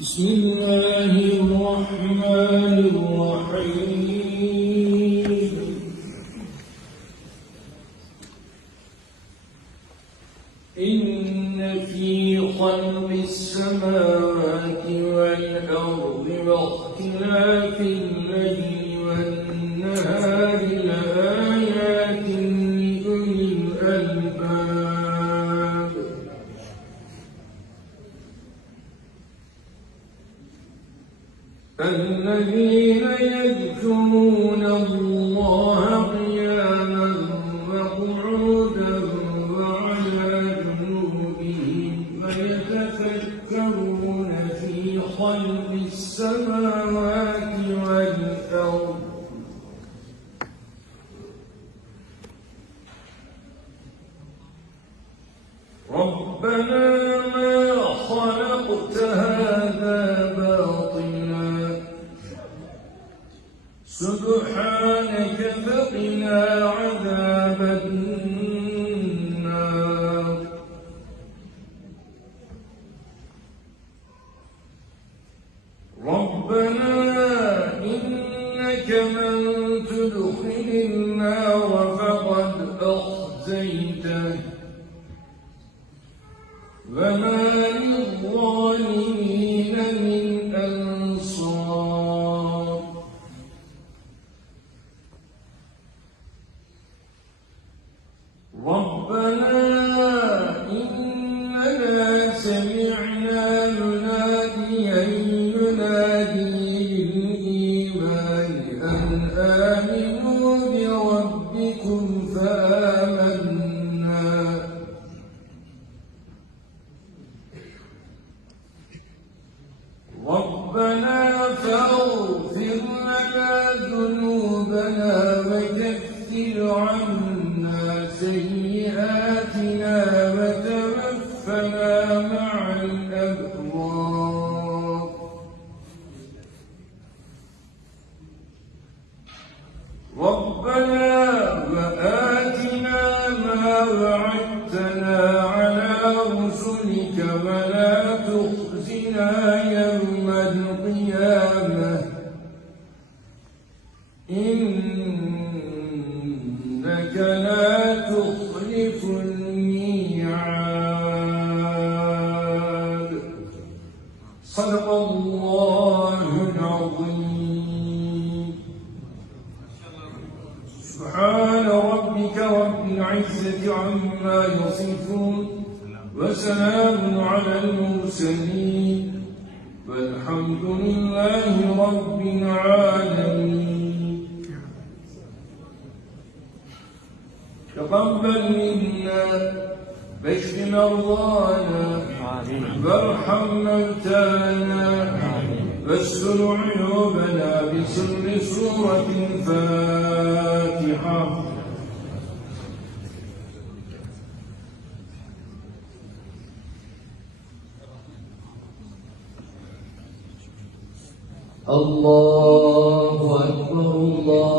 بسم الله الرحمن الرحيم. إن في خلق السماوات والأرض واختلاف الليل والنهار لآيات لأولي الألباب. الذين يذكرون الله قياما وقعودا وعلى جنوبهم ويتفكرون في خلق السماوات والأرض ربنا ما خلقت هذا باطلا سبحانك فقنا عذاب النار. ربنا إنك من تدخل النار فقد أخزيته وما للظالمين من أنصار. ربنا إننا سمعنا مناديا ينادي للإيمان أن آمنوا بربكم فآمنا. ربنا فاغفر لنا ذنوبنا وكفر عنا سيئاتنا وتوفنا مع الأبرار. ربنا وآتنا ما وعدتنا على رسلك ولا تخزنا يوم القيامة إنك لا تخلف الميعاد. صدق الله العظيم. سبحان ربك رب العزة عما يصفون وسلام على المرسلين والحمد لله رب العالمين. تقبل منا واشف مرضانا وارحم موتانا واستر عيوبنا بسر سورة الفاتحة. الله أكبر الله